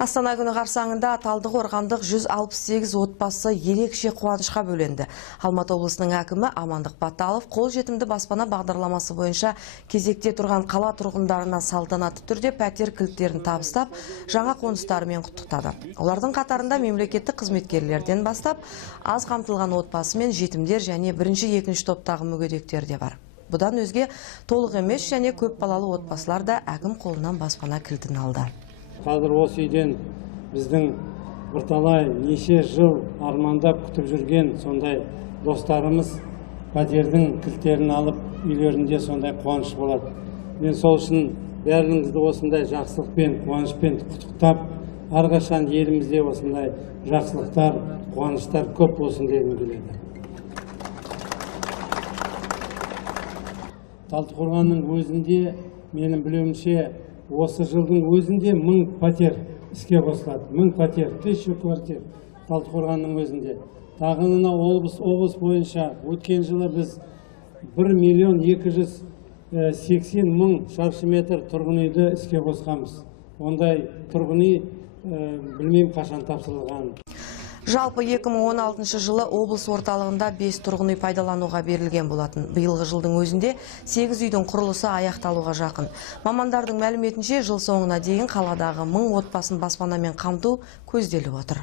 Астана күні қарсаңында Талдықорғандық 168 отбасы ерекше қуанышқа бөленді. Алматы облысының әкімі Амандық Баталов қолжетімді баспана бағдарламасы бойынша кезекте тұрған қала тұрғындарына салтанатты түрде пәтер кілттерін табыстап, жаңа қоныстарымен құттықтады. Олардың қатарында мемлекеттік қызметкерлерден бастап, аз қамтылған отбасы мен жетімдер және бірінші-екінші топтағы мүгедектер де бар. Бұдан өзге толық емес және көп балалы отбасылар да әкім қолынан баспана кілтін алды. Қазір осы үйден біздің бірталай неше жыл армандап күтіп жүрген сондай достарымыз пәтердің кілттерін алып үйлерінде сондай қуаныш болады. Мен сол үшін бәріңізді осындай жақсылықпен, қуанышпен құттықтап, әрқашан елімізде осындай жақсылықтар, қуаныштар көп болсын дегім келеді. Талдықорғанның өзінде менің білуімше осы жылдың өзінде 1000 пәтер іске қосылады. 1000 пәтер, 1000 квартир Талдықорғанның өзінде. Тағынына облыс бойынша өткен жылы біз 1.280.000 шаршы метр тұрғын үйді іске қосқанбыз. Ондай тұрғын үй білмеймін қашан тапсырылғанын. Жалпы 2016 жылы облыс орталығында 5 тұрғын үй пайдалануға берілген болатын. Биылғы жылдың өзінде 8 үйдің құрылысы аяқталуға жақын. Мамандардың мәліметінше жыл соңына дейін қаладағы 1000 отбасын баспанамен қамту көзделіп отыр.